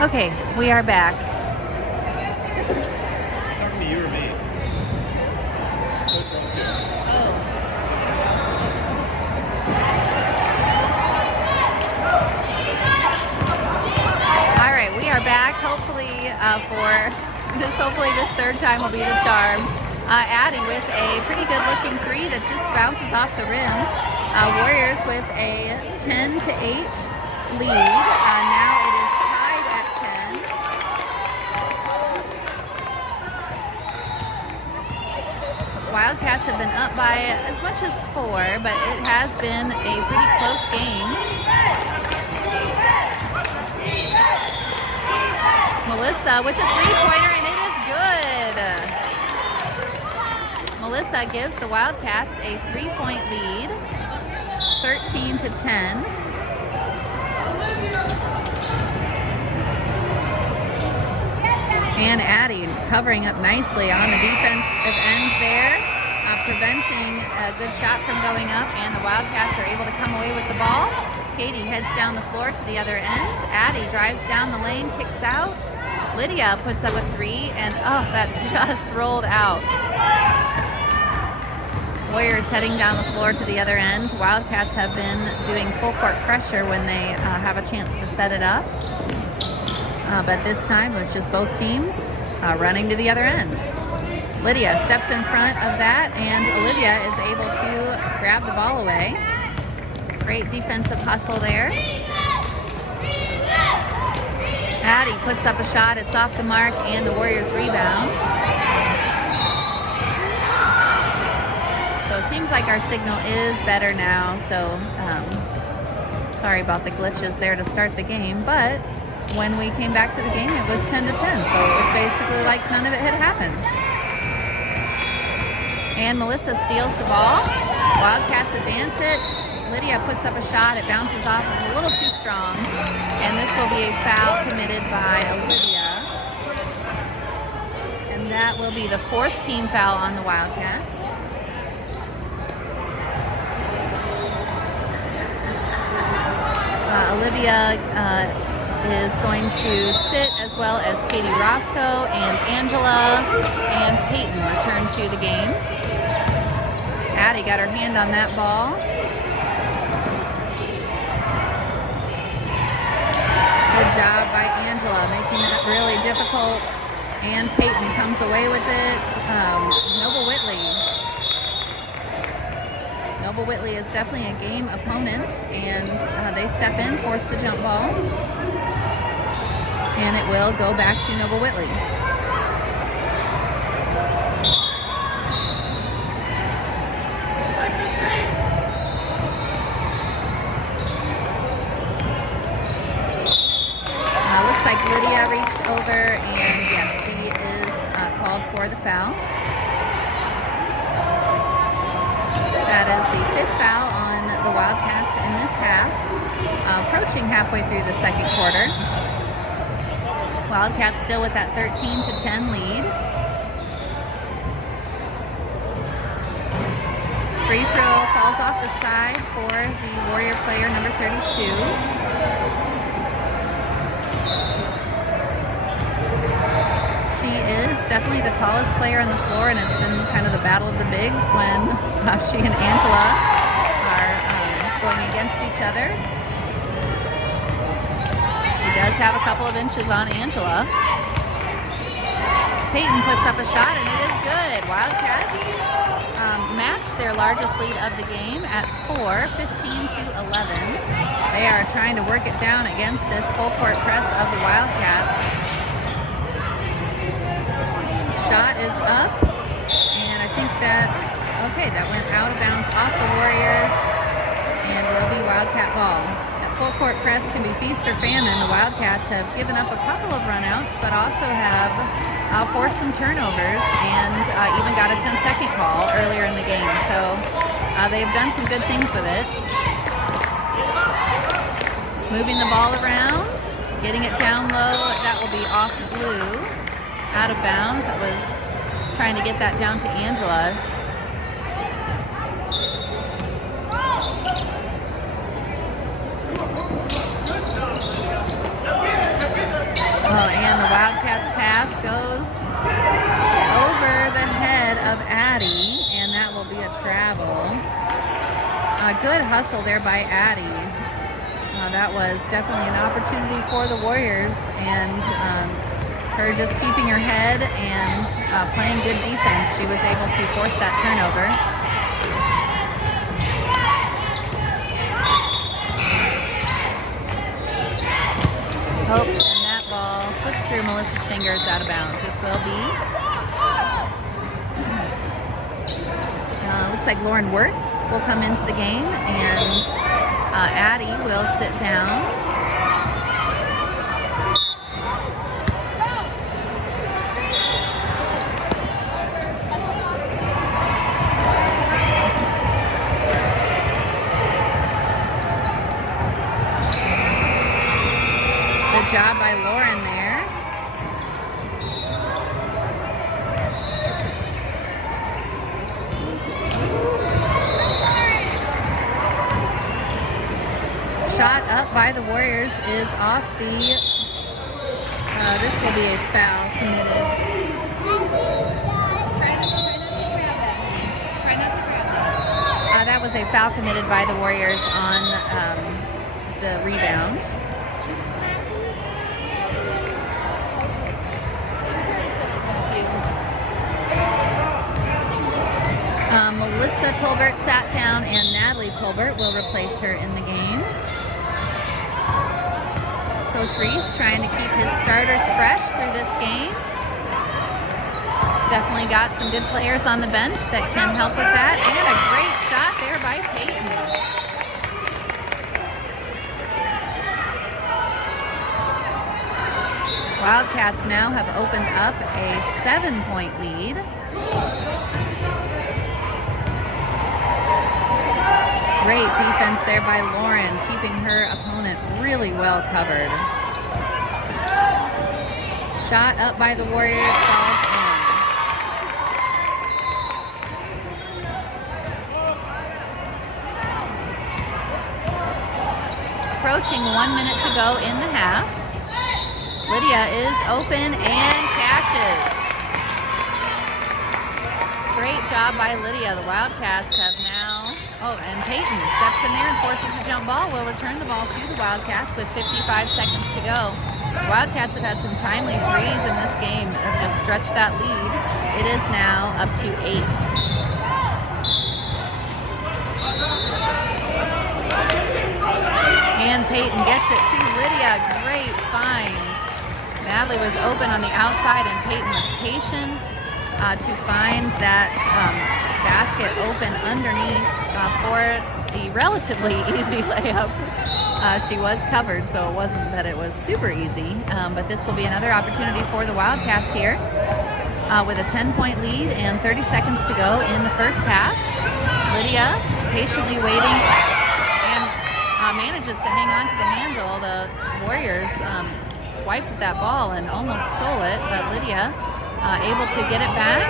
Okay, we are back. Talking to you or me? Coach wants to. All right, we are back. Hopefully this third time will be the charm. Addie with a pretty good looking three that just bounces off the rim. Warriors with a 10-8 lead. Now it is tied at 10. Wildcats have been up by as much as 4, but it has been a pretty close game. Melissa with the three-pointer, and it is good. Melissa gives the Wildcats a 3-point lead, 13-10. And Addie covering up nicely on the defensive end there, preventing a good shot from going up, and the Wildcats are able to come away with the ball. Katie heads down the floor to the other end. Addie drives down the lane, kicks out. Lydia puts up a three, and that just rolled out. Warriors heading down the floor to the other end. Wildcats have been doing full court pressure when they have a chance to set it up. But this time it was just both teams running to the other end. Lydia steps in front of that, and Olivia is able to grab the ball away. Great defensive hustle there. Addie puts up a shot. It's off the mark, and the Warriors rebound. So it seems like our signal is better now. So sorry about the glitches there to start the game, but when we came back to the game, it was 10-10. So it was basically like none of it had happened. And Melissa steals the ball. Wildcats advance it. Lydia puts up a shot. It bounces off. It's a little too strong. And this will be a foul committed by Olivia. And that will be the 4th team foul on the Wildcats. Olivia is going to sit, as well as Katie Roscoe and Angela and Peyton return to the game. Addie got her hand on that ball. Good job by Angela, making it really difficult. And Peyton comes away with it. Noble Whitley is definitely a game opponent, and they step in, force the jump ball. And it will go back to Noble Whitley. Looks like Lydia reached over, and yes, she is called for the foul. That is the 5th foul on the Wildcats in this half, approaching halfway through the second quarter. Wildcats still with that 13-10 lead. Free throw falls off the side for the Warrior player, number 32. She is definitely the tallest player on the floor, and it's been kind of the battle of the bigs when she and Angela are going against each other. She does have a couple of inches on Angela. Peyton puts up a shot, and it is good. Wildcats match their largest lead of the game at 4, 15-11. They are trying to work it down against this full court press of the Wildcats. Shot is up, and I think that's okay. That went out of bounds off the Warriors, and will be Wildcat ball. That full court press can be feast or famine. The Wildcats have given up a couple of runouts, but also have forced some turnovers, and even got a 10-second call earlier in the game. So they've done some good things with it. Moving the ball around, getting it down low. That will be off blue. Out of bounds. That was trying to get that down to Angela. Oh, and the Wildcats pass goes over the head of Addie, and that will be a travel. A good hustle there by Addie. That was definitely an opportunity for the Warriors, and her just keeping her head and playing good defense, she was able to force that turnover. Oh, and that ball slips through Melissa's fingers out of bounds. This will be, looks like Lauren Wirtz will come into the game, and Addie will sit down. Good job by Lauren there. Shot up by the Warriors is off the, this will be a foul committed. Try not to grab it. That was a foul committed by the Warriors on the rebound. Melissa Tolbert sat down, and Natalie Tolbert will replace her in the game. Coach Reese trying to keep his starters fresh through this game. He's definitely got some good players on the bench that can help with that. And a great shot there by Peyton. Wildcats now have opened up a 7-point lead. Great defense there by Lauren, keeping her opponent really well covered. Shot up by the Warriors, falls in. Approaching 1 minute to go in the half. Lydia is open and cashes. Great job by Lydia. The Wildcats have now, and Peyton steps in there and forces a jump ball. Will return the ball to the Wildcats with 55 seconds to go. The Wildcats have had some timely threes in this game that have just stretched that lead. It is now up to 8. And Peyton gets it to Lydia. Great find. Natalie was open on the outside, and Peyton was patient to find that basket open underneath for the relatively easy layup. She was covered, so it wasn't that it was super easy, but this will be another opportunity for the Wildcats here with a 10-point lead and 30 seconds to go in the first half. Lydia patiently waiting and manages to hang on to the handle. The Warriors swiped at that ball and almost stole it, but Lydia able to get it back.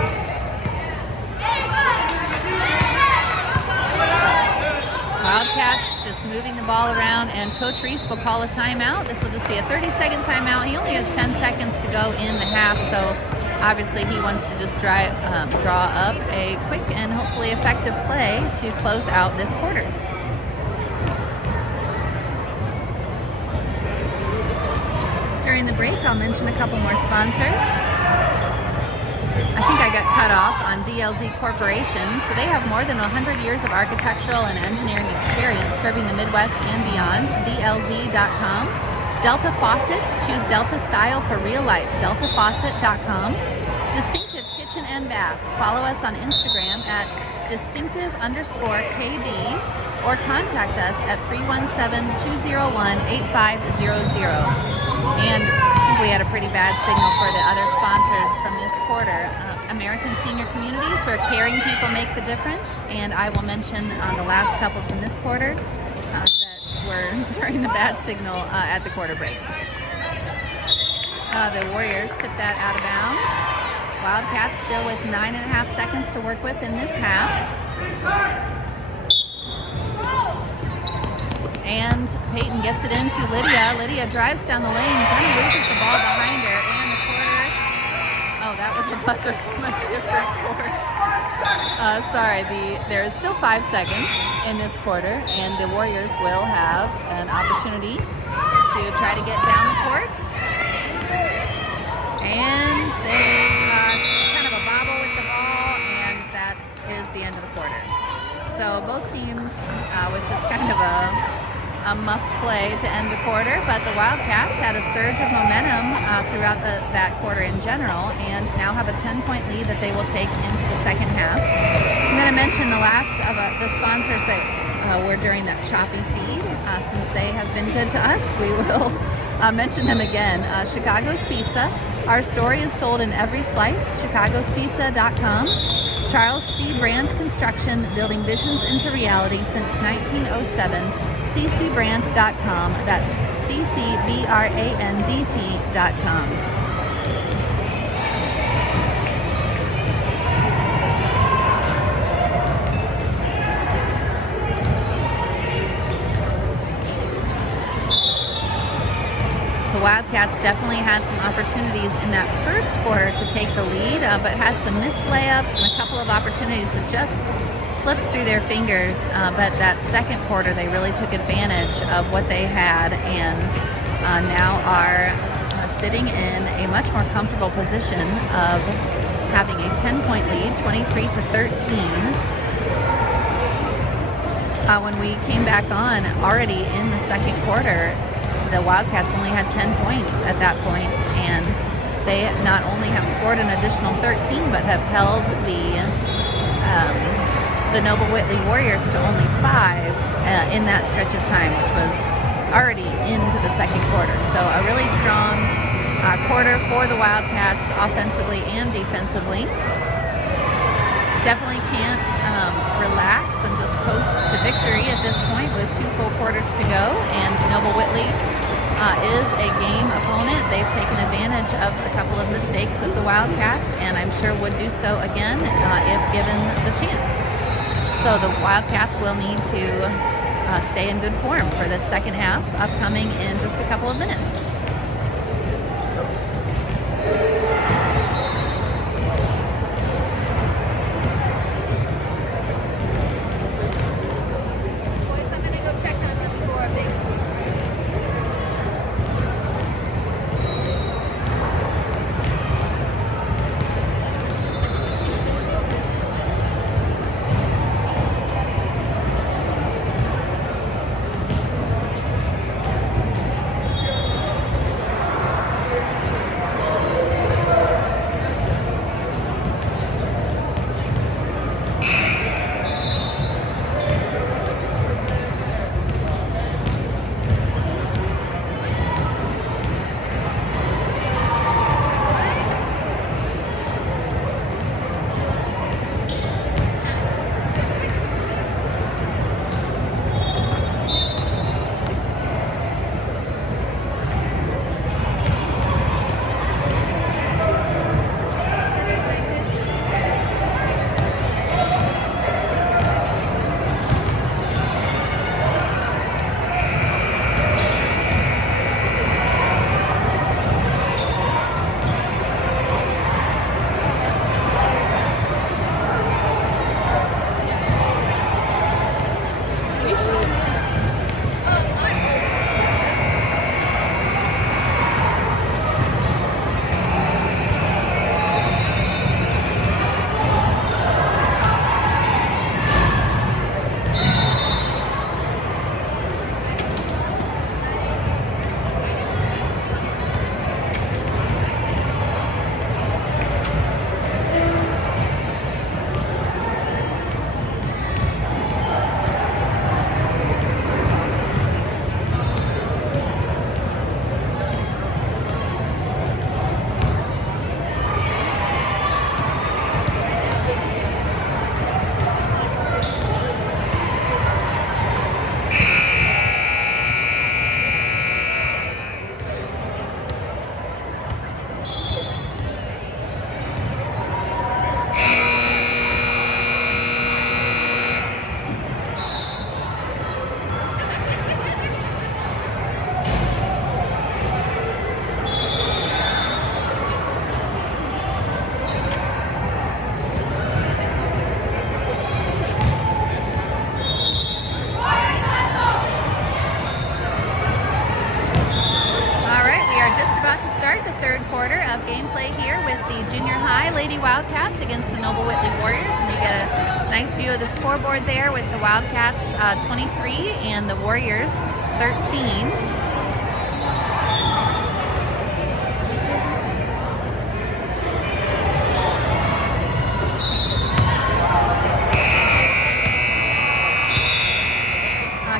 Wildcats just moving the ball around, and Coach Reese will call a timeout. This will just be a 30-second timeout. He only has 10 seconds to go in the half, so obviously he wants to just draw up a quick and hopefully effective play to close out this quarter. During the break, I'll mention a couple more sponsors. I think I got cut off on DLZ Corporation. So they have more than 100 years of architectural and engineering experience serving the Midwest and beyond. DLZ.com. Delta Faucet. Choose Delta style for real life. DeltaFaucet.com. Distinctive Kitchen and Bath. Follow us on Instagram at distinctive_KB or contact us at 317-201-8500. And I think we had a pretty bad signal for the other sponsors from this quarter. American Senior Communities, where caring people make the difference. And I will mention the last couple from this quarter that were during the bad signal at the quarter break. The Warriors tip that out of bounds. Wildcats still with 9.5 seconds to work with in this half. And Peyton gets it into Lydia. Lydia drives down the lane, kind of loses the ball behind the buzzer from a different court. Sorry, there is still 5 seconds in this quarter, and the Warriors will have an opportunity to try to get down the court. And they kind of a bobble with the ball, and that is the end of the quarter. So both teams, which is kind of a must play to end the quarter, but the Wildcats had a surge of momentum throughout that quarter in general, and now have a 10-point lead that they will take into the second half. I'm going to mention the last of the sponsors that were during that choppy feed. Since they have been good to us, we will mention them again. Chicago's Pizza. Our story is told in every slice. ChicagosPizza.com. Charles C. Brandt Construction, building visions into reality since 1907. ccbrand.com. That's ccbrand.com. The Wildcats definitely had some opportunities in that first quarter to take the lead, but had some missed layups and a couple of opportunities that just slipped through their fingers. But that second quarter, they really took advantage of what they had, and now are sitting in a much more comfortable position of having a 10-point lead, 23-13. When we came back on already in the second quarter, the Wildcats only had 10 points at that point, and they not only have scored an additional 13, but have held the Noble Whitley Warriors to only 5 in that stretch of time, which was already into the second quarter. So a really strong quarter for the Wildcats, offensively and defensively. Definitely can't relax and just coast to victory at this point with 2 full quarters to go, and Noble Whitley is a game opponent. They've taken advantage of a couple of mistakes of the Wildcats, and I'm sure would do so again if given the chance. So the Wildcats will need to stay in good form for this second half, upcoming in just a couple of minutes. quarter of gameplay here with the junior high Lady Wildcats against the Noble Whitley Warriors. And you get a nice view of the scoreboard there with the Wildcats 23 and the Warriors 13.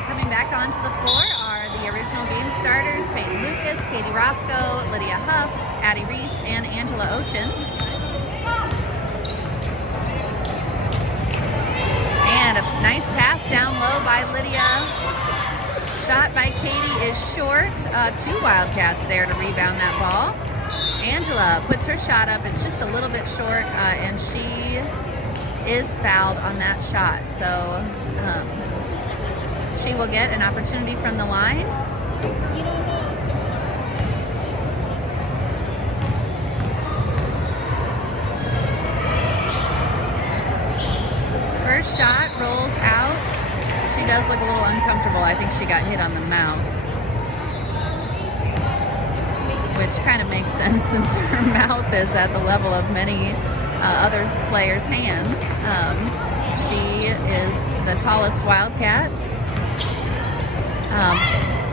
Coming back onto the floor are the original game starters, Peyton Lucas, Katie Roscoe, Lydia Huff, Addie Reese, and Angela Ochin. And a nice pass down low by Lydia. Shot by Katie is short. Two Wildcats there to rebound that ball. Angela puts her shot up. It's just a little bit short, and she is fouled on that shot. So she will get an opportunity from the line. First shot rolls out. She does look a little uncomfortable. I think she got hit on the mouth, which kind of makes sense since her mouth is at the level of many other players' hands. She is the tallest Wildcat.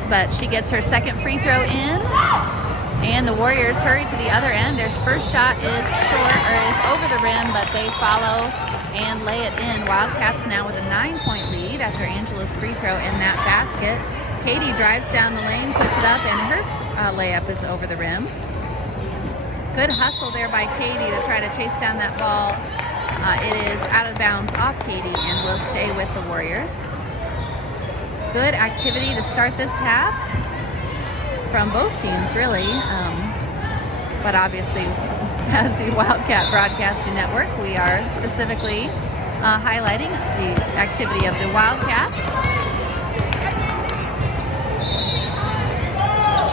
But she gets her second free throw in, and the Warriors hurry to the other end. Their first shot is short, or is over the rim, but they follow and lay it in. Wildcats now with a 9-point lead after Angela's free throw in that basket. Katie drives down the lane, puts it up, and her layup is over the rim. Good hustle there by Katie to try to chase down that ball. It is out of bounds off Katie and will stay with the Warriors. Good activity to start this half from both teams, really. But obviously, as the Wildcat Broadcasting Network, we are specifically highlighting the activity of the Wildcats.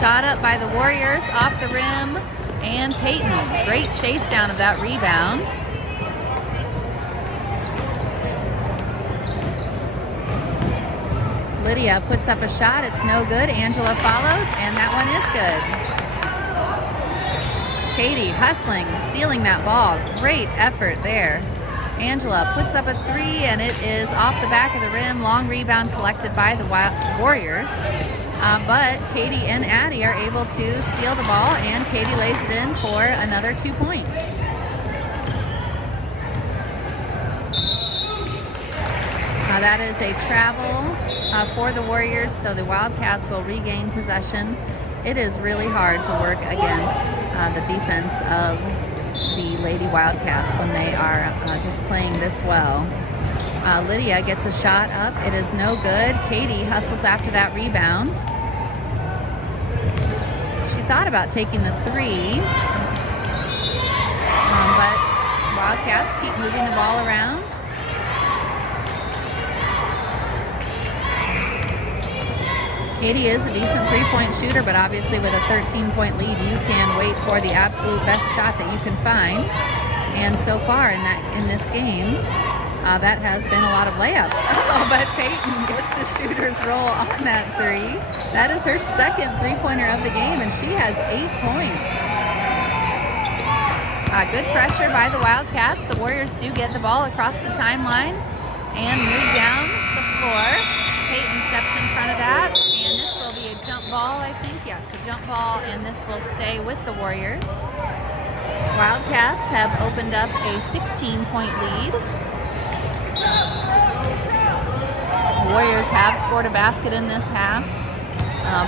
Shot up by the Warriors, off the rim, and Peyton. Great chase down of that rebound. Lydia puts up a shot. It's no good. Angela follows, and that one is good. Katie hustling, stealing that ball. Great effort there. Angela puts up a three, and it is off the back of the rim. Long rebound collected by the Warriors. But Katie and Addie are able to steal the ball, and Katie lays it in for another 2 points. That is a travel for the Warriors, so the Wildcats will regain possession. It is really hard to work against the defense of the Lady Wildcats when they are just playing this well. Lydia gets a shot up. It is no good. Katie hustles after that rebound. She thought about taking the three, but Wildcats keep moving the ball around. Katie is a decent three-point shooter, but obviously with a 13-point lead, you can wait for the absolute best shot that you can find. And so far in this game, that has been a lot of layups. Oh, but Peyton gets the shooter's roll on that three. That is her second three-pointer of the game, and she has 8 points. Good pressure by the Wildcats. The Warriors do get the ball across the timeline and move down the floor. Peyton steps in front of that, and this will be a jump ball, I think. Yes, a jump ball, and this will stay with the Warriors. Wildcats have opened up a 16-point lead. Warriors have scored a basket in this half,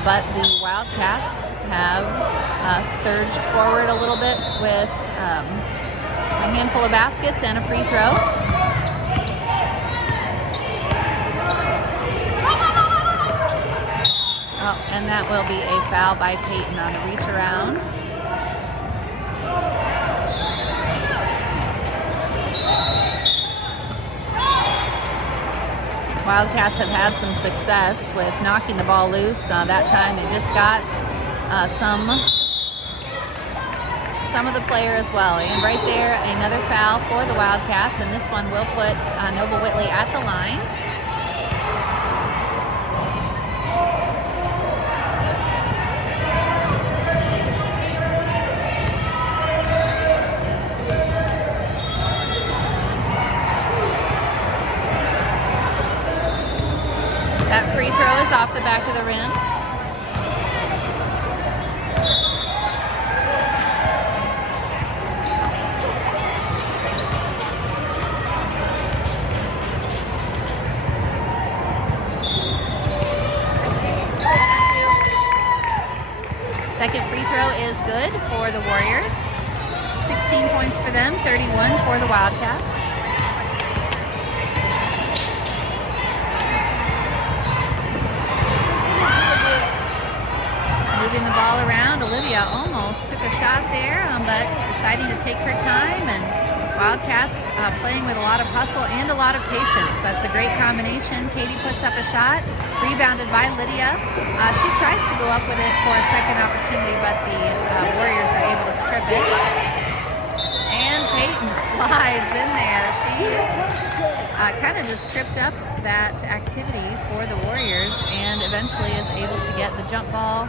but the Wildcats have surged forward a little bit with a handful of baskets and a free throw. Oh, and that will be a foul by Peyton on a reach around. Wildcats have had some success with knocking the ball loose. That time they just got some of the player as well. And right there, another foul for the Wildcats, and this one will put Noble Whitley at the line. the rim. Second free throw is good for the Warriors. 16 points for them, 31 for the Wildcats. Moving the ball around, Olivia almost took a shot there, but deciding to take her time, and Wildcats playing with a lot of hustle and a lot of patience. That's a great combination. Katie puts up a shot, rebounded by Lydia. She tries to go up with it for a second opportunity, but the Warriors are able to strip it. And Peyton slides in there. She kind of just tripped up that activity for the Warriors and eventually is able to get the jump ball.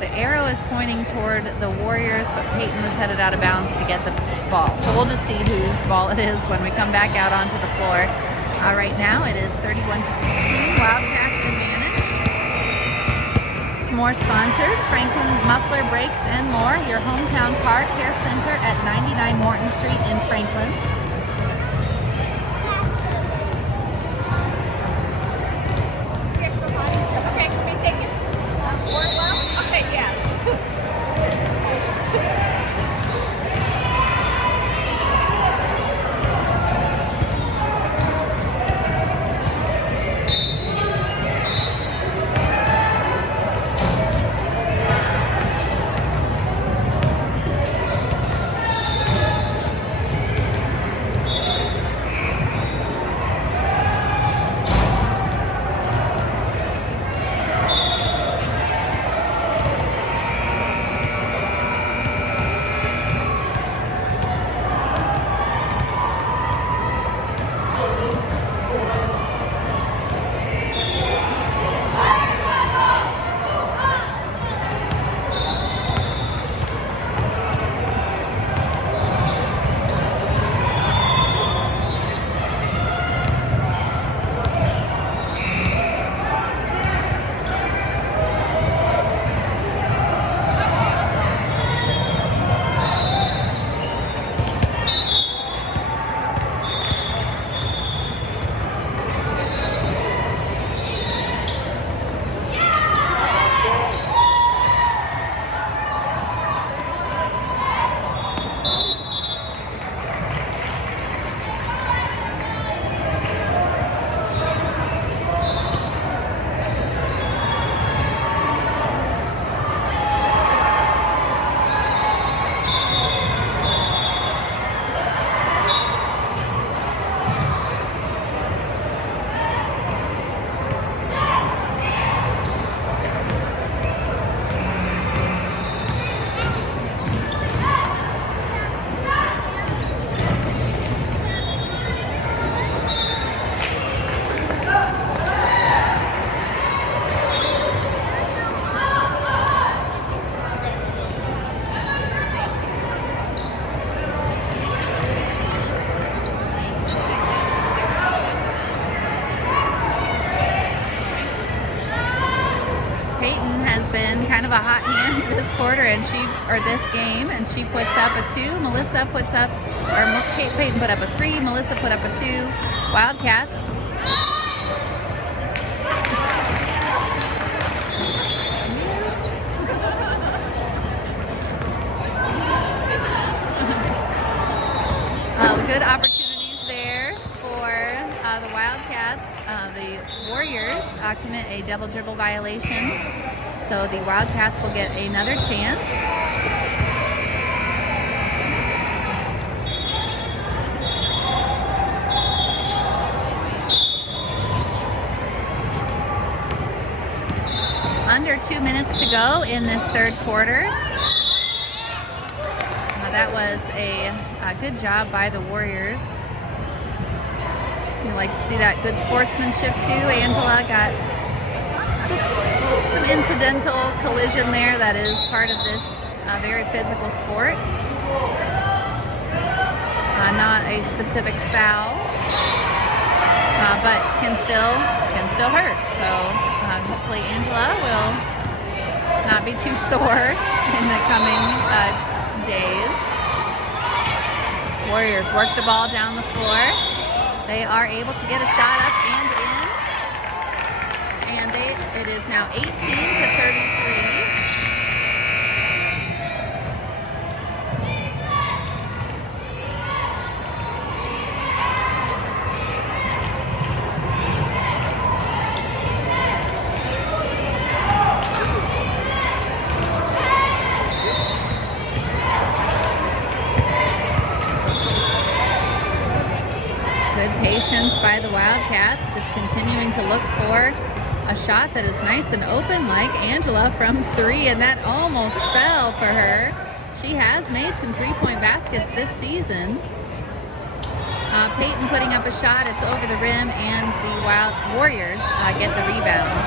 The arrow is pointing toward the Warriors, but Peyton was headed out of bounds to get the ball. So we'll just see whose ball it is when we come back out onto the floor. Right now it is 31-16, Wildcats advantage. Some more sponsors: Franklin Muffler Brakes and More, your hometown car care center at 99 Morton Street in Franklin. Okay, can we take it? Okay, yeah. Kind of a hot hand this quarter, and this game, and she puts up a 2. Melissa puts up, or Peyton put up a 3. Melissa put up a 2. Wildcats. Good opportunities there for the Wildcats. The Warriors commit a double dribble violation. So the Wildcats will get another chance. Under 2 minutes to go in this third quarter. That was a good job by the Warriors. You like to see that good sportsmanship too. Angela got just some incidental collision there. That is part of this very physical sport. Not a specific foul. but can still hurt. So hopefully Angela will not be too sore in the coming days. Warriors work the ball down the floor. They are able to get a shot up and in. And it is now 18-33. Patience by the Wildcats, just continuing to look for a shot that is nice and open like Angela from 3, and that almost fell for her. She has made some 3-point baskets this season. Peyton putting up a shot, it's over the rim, and the Warriors get the rebound.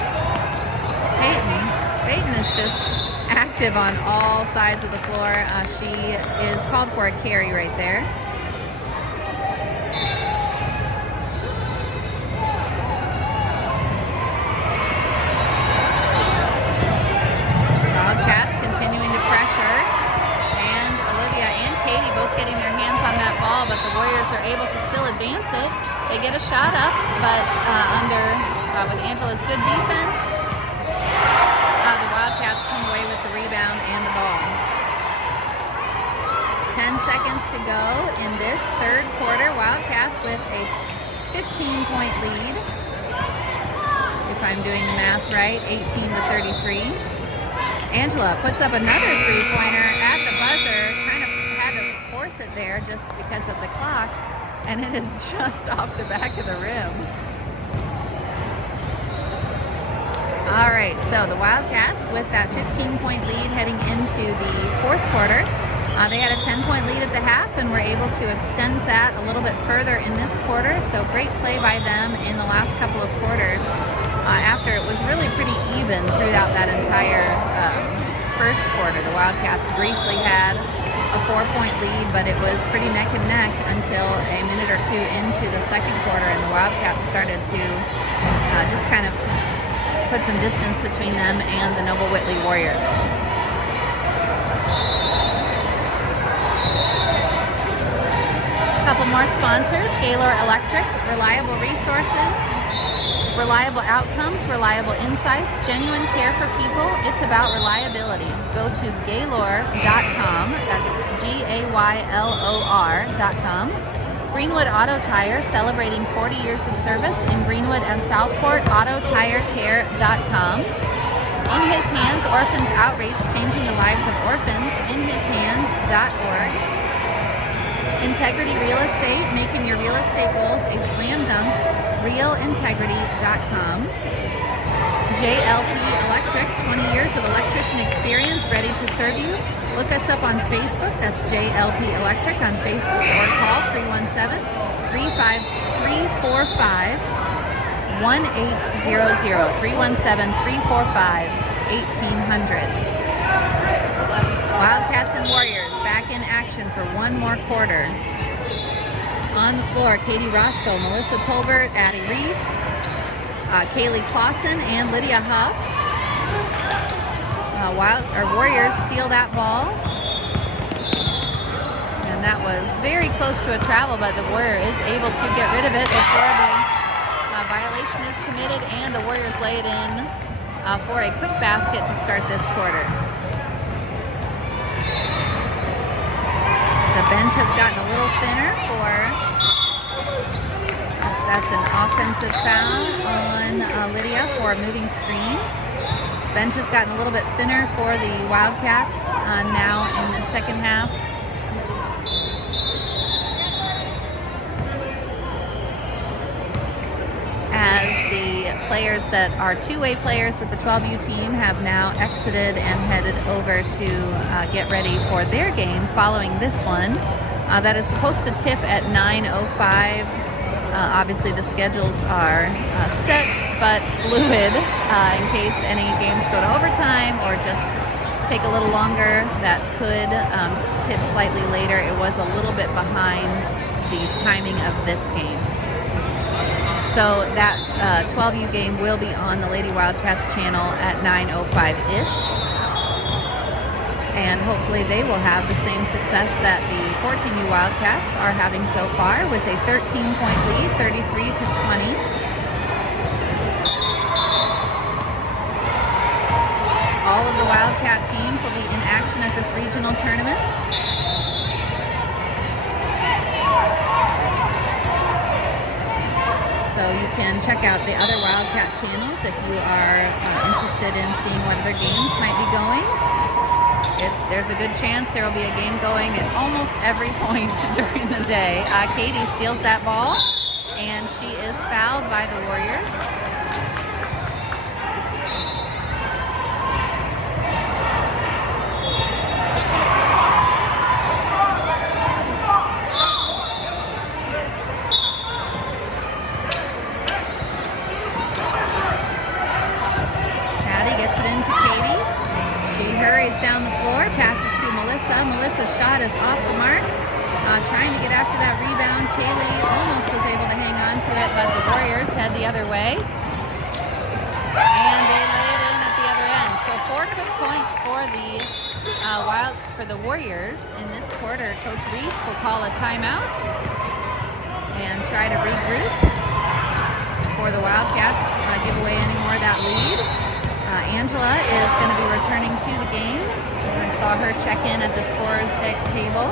Peyton is just active on all sides of the floor. She is called for a carry right there. But the Warriors are able to still advance it. They get a shot up, but with Angela's good defense, the Wildcats come away with the rebound and the ball. 10 seconds to go in this third quarter. Wildcats with a 15-point lead. If I'm doing the math right, 18-33. Angela puts up another three-pointer at the buzzer. Kind of had to force it there just because of the clock, and it is just off the back of the rim. All right, so the Wildcats with that 15-point lead heading into the fourth quarter. They had a 10-point lead at the half and were able to extend that a little bit further in this quarter, so great play by them in the last couple of quarters after it was really pretty even throughout that entire first quarter. The Wildcats briefly had a 4-point lead, but it was pretty neck and neck until a minute or two into the second quarter, and the Wildcats started to just kind of put some distance between them and the Noble Whitley Warriors. A couple more sponsors. Gaylor Electric, reliable resources, reliable outcomes, reliable insights, genuine care for people. It's about reliability. Go to Gaylor.com. That's GAYLOR.com. Greenwood Auto Tire, celebrating 40 years of service in Greenwood and Southport. AutoTireCare.com. In His Hands, Orphans Outreach, changing the lives of orphans. InHisHands.org. Integrity Real Estate, making your real estate goals a slam dunk. RealIntegrity.com. JLP Electric, 20 years of electrician experience, ready to serve you. Look us up on Facebook. That's JLP Electric on Facebook, or call 317-345-1800. 317-345-1800. Wildcats and Warriors back in action for one more quarter. On the floor, Katie Roscoe, Melissa Tolbert, Addie Reese, Kaylee Clausen, and Lydia Huff. Warriors steal that ball. And that was very close to a travel, but the Warrior is able to get rid of it before the violation is committed, and the Warriors lay it in for a quick basket to start this quarter. The bench has gotten a little thinner that's an offensive foul on Lydia for a moving screen. Bench has gotten a little bit thinner for the Wildcats now in the second half. As the players that are two-way players with the 12U team have now exited and headed over to get ready for their game following this one. That is supposed to tip at 9:05. Obviously the schedules are set but fluid in case any games go to overtime or just take a little longer. That could tip slightly later. It was a little bit behind the timing of this game. So that 12U game will be on the Lady Wildcats channel at 9:05-ish. And hopefully they will have the same success that the 14U Wildcats are having so far with a 13-point lead, 33-20. All of the Wildcat teams will be in action at this regional tournament. So you can check out the other Wildcat channels if you are interested in seeing what other games might be going. There's a good chance there will be a game going at almost every point during the day. Katie steals that ball, and she is fouled by the Warriors. Down the floor, passes to Melissa. Melissa's shot is off the mark. Trying to get after that rebound. Kaylee almost was able to hang on to it, but the Warriors head the other way. And they lay it in at the other end. So 4 quick points for the Warriors in this quarter. Coach Reese will call a timeout and try to regroup before the Wildcats give away any more of that lead. Angela is going to be returning to the game. I saw her check in at the scorer's table.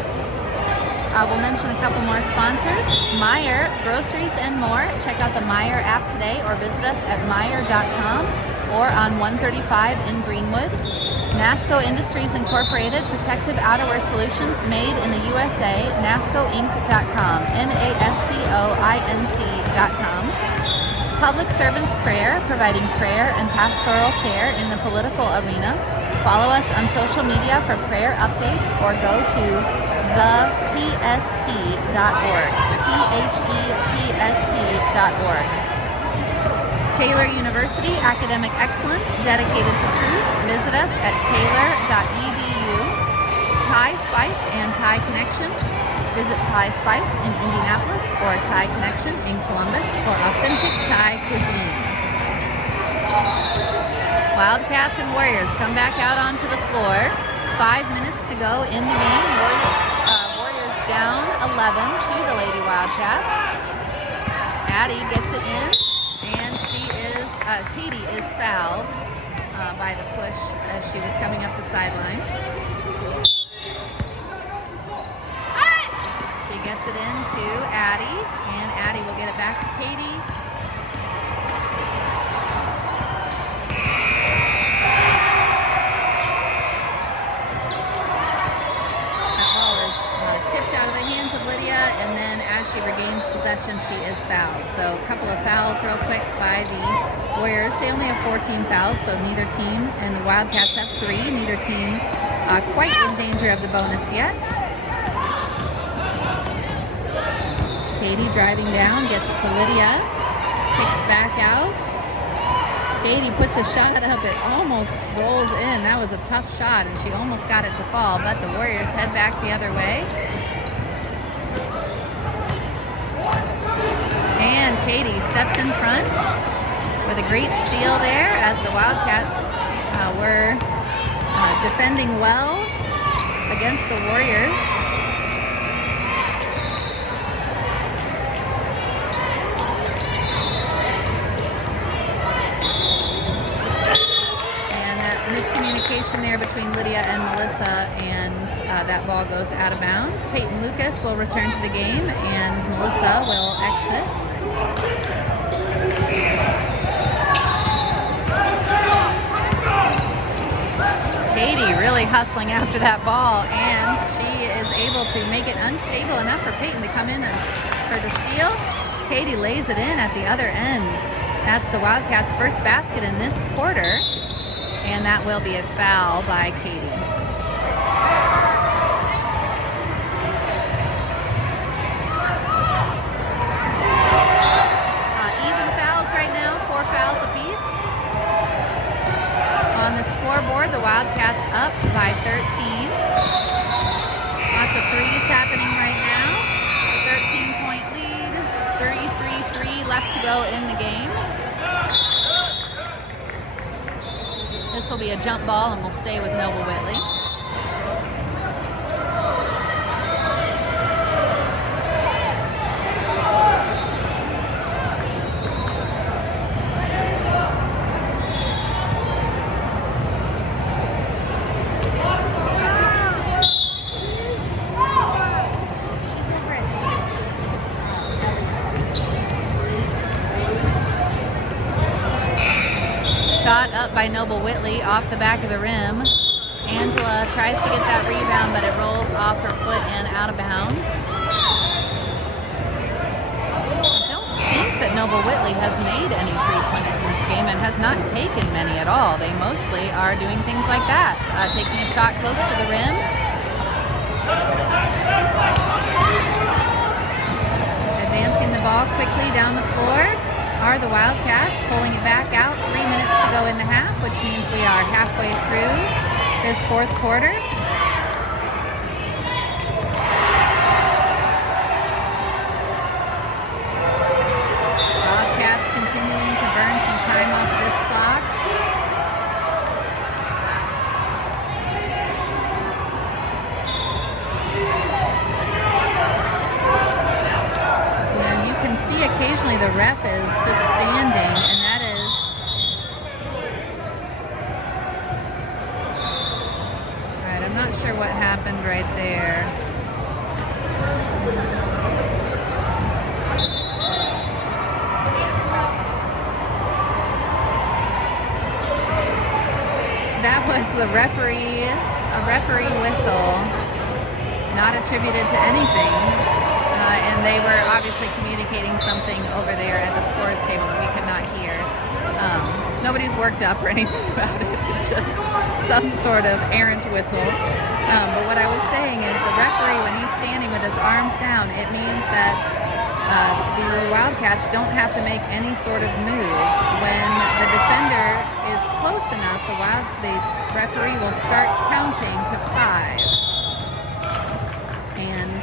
We'll mention a couple more sponsors. Meijer Groceries and More. Check out the Meijer app today or visit us at Meijer.com or on 135 in Greenwood. NASCO Industries Incorporated, protective outerwear solutions made in the USA. NASCOinc.com. NASCOINC.com. Public Servants Prayer, providing prayer and pastoral care in the political arena. Follow us on social media for prayer updates or go to thepsp.org. THEPSP.org. Taylor University, academic excellence, dedicated to truth. Visit us at taylor.edu. Thai Spice and Thai Connection. Visit Thai Spice in Indianapolis or Thai Connection in Columbus for authentic Thai cuisine. Wildcats and Warriors come back out onto the floor. 5 minutes to go in the game. Warriors down 11 to the Lady Wildcats. Addie gets it in, and Katie is fouled by the push as she was coming up the sideline. Gets it in to Addie, and Addie will get it back to Katie. That ball is tipped out of the hands of Lydia, and then as she regains possession, she is fouled. So a couple of fouls real quick by the Warriors. They only have 14 fouls, so neither team, and the Wildcats have 3. Neither team quite in danger of the bonus yet. Katie driving down, gets it to Lydia, kicks back out. Katie puts a shot up, it almost rolls in. That was a tough shot, and she almost got it to fall, but the Warriors head back the other way. And Katie steps in front with a great steal there as the Wildcats were defending well against the Warriors. Miscommunication there between Lydia and Melissa, and that ball goes out of bounds. Peyton Lucas will return to the game, and Melissa will exit. Katie really hustling after that ball, and she is able to make it unstable enough for Peyton to come in and for the steal. Katie lays it in at the other end. That's the Wildcats' first basket in this quarter. And that will be a foul by Katie. Even fouls right now, 4 fouls apiece. On the scoreboard, the Wildcats up by 13. Lots of threes happening right now. 13-point lead, 33-3 left to go in the game. This will be a jump ball and will stay with Noble Whitley. Shot up by Noble Whitley off the back of the rim. Angela tries to get that rebound, but it rolls off her foot and out of bounds. I don't think that Noble Whitley has made any three-pointers in this game and has not taken many at all. They mostly are doing things like that, taking a shot close to the rim. Advancing the ball quickly down the floor are the Wildcats, pulling it back out. 3 minutes to go in the half, which means we are halfway through this fourth quarter. Wildcats continuing to burn some time off this clock. And you can see occasionally the ref is just standing, and that is right. I'm not sure what happened right there. That was a referee whistle, not attributed to anything. And they were obviously communicating something over there at the scores table that we could not hear. Nobody's worked up or anything about it. It's just some sort of errant whistle. But what I was saying is the referee, when he's standing with his arms down, it means that the Wildcats don't have to make any sort of move. When the defender is close enough, the referee will start counting to 5. And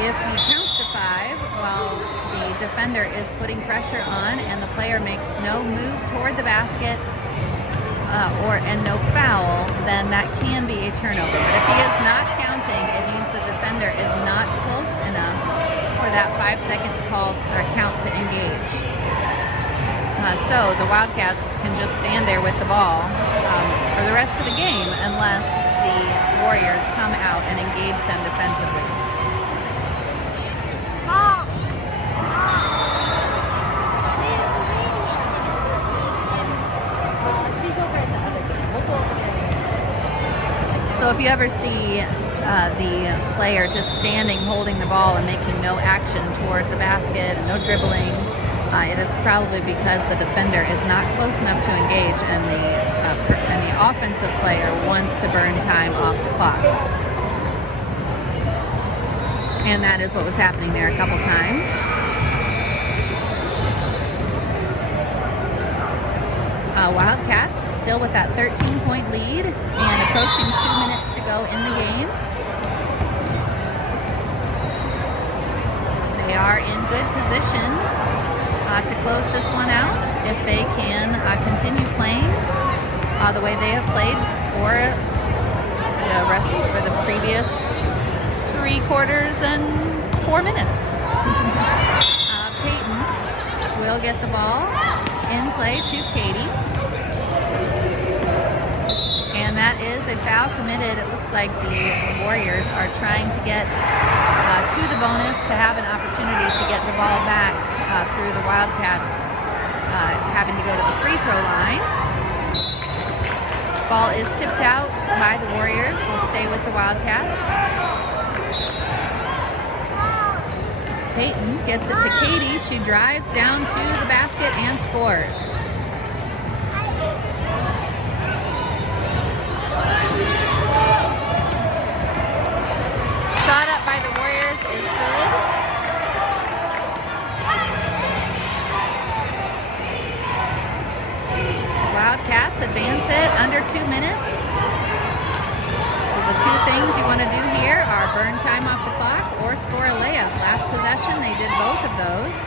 if he counts to 5 while the defender is putting pressure on and the player makes no move toward the basket and no foul, then that can be a turnover. But if he is not counting, it means the defender is not close enough for that 5-second call or count to engage. So the Wildcats can just stand there with the ball for the rest of the game unless the Warriors come out and engage them defensively. She's over at the other game. We'll go over there. So if you ever see the player just standing holding the ball and making no action toward the basket and no dribbling, it is probably because the defender is not close enough to engage and the offensive player wants to burn time off the clock. And that is what was happening there a couple times. Wildcats still with that 13-point lead and approaching 2 minutes to go in the game. They are in good position to close this one out if they can continue playing the way they have played for the previous 3 quarters and 4 minutes. Peyton will get the ball in play to Katie. And that is a foul committed. It looks like the Warriors are trying to get to the bonus to have an opportunity to get the ball back through the Wildcats having to go to the free throw line. Ball is tipped out by the Warriors. Will stay with the Wildcats. Peyton gets it to Katie. She drives down to the basket and scores. Shot up by the Warriors is good. Wildcats advance it under 2 minutes. So the 2 things you want to do here are burn time off the clock or score a layup. Last possession, they did both of those.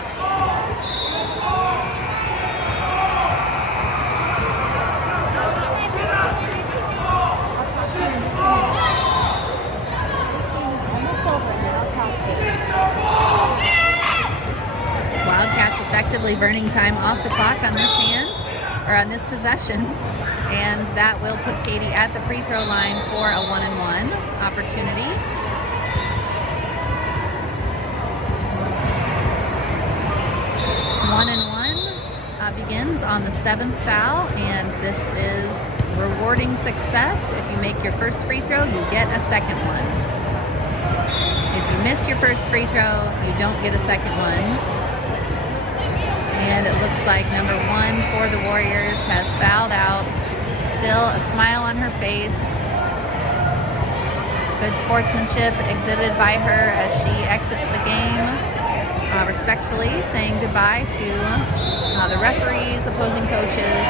early burning time off the clock on this on this possession. And that will put Katie at the free throw line for a 1-and-1 opportunity. One and one begins on the 7th foul, and this is rewarding success. If you make your first free throw, you get a second one. If you miss your first free throw, you don't get a second one. And it looks like number 1 for the Warriors has fouled out. Still a smile on her face. Good sportsmanship exhibited by her as she exits the game, respectfully saying goodbye to the referees, opposing coaches.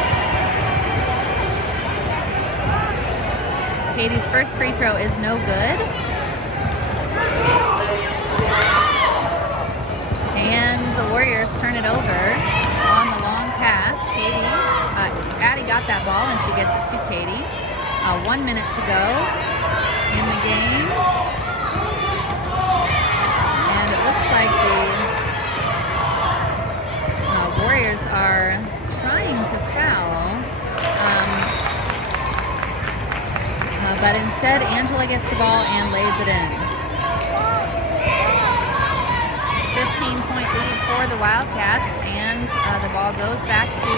Katie's first free throw is no good. And the Warriors turn it over on the long pass. Addie got that ball and she gets it to Katie. 1 minute to go in the game. And it looks like the Warriors are trying to foul. But instead, Angela gets the ball and lays it in. 15-point lead for the Wildcats, and the ball goes back to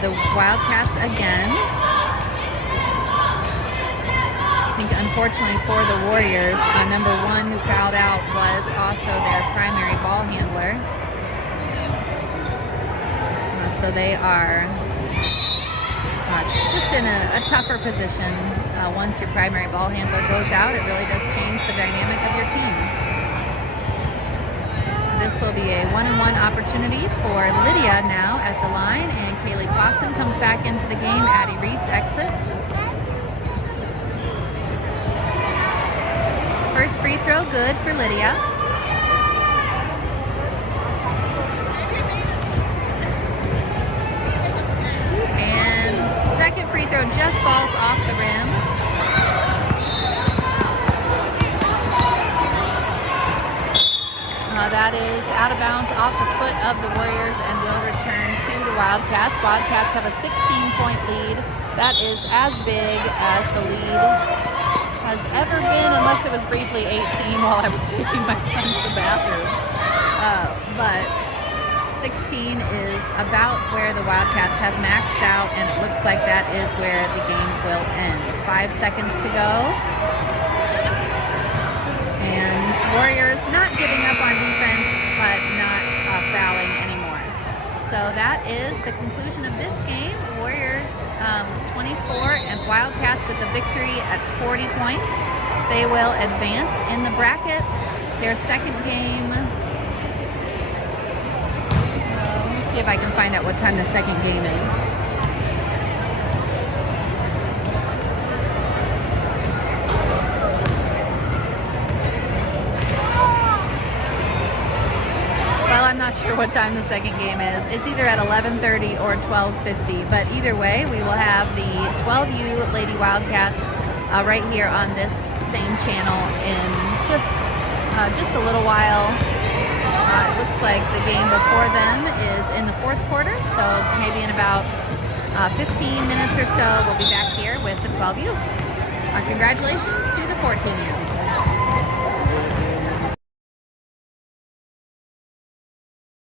the Wildcats again. I think unfortunately for the Warriors, number 1 who fouled out was also their primary ball handler. So they are just in a tougher position. Once your primary ball handler goes out, it really does change the dynamic of your team. This will be a 1-and-1 opportunity for Lydia now at the line, and Kaylee Clausen comes back into the game. Addie Reese exits. First free throw good for Lydia. And second free throw just falls off the rim. That is out of bounds off the foot of the Warriors and will return to the Wildcats. Wildcats have a 16-point lead. That is as big as the lead has ever been, unless it was briefly 18 while I was taking my son to the bathroom. But 16 is about where the Wildcats have maxed out, and it looks like that is where the game will end. 5 seconds to go. And Warriors not giving up on defense, but not fouling anymore. So that is the conclusion of this game. Warriors 24 and Wildcats with the victory at 40 points. They will advance in the bracket. Their second game. Let me see if I can find out what time the second game is. I'm not sure what time the second game is. It's either at 11:30 or 12:50, but either way, we will have the 12U Lady Wildcats right here on this same channel in just a little while. It looks like the game before them is in the 4th quarter, so maybe in about 15 minutes or so, we'll be back here with the 12U. Congratulations to the 14U.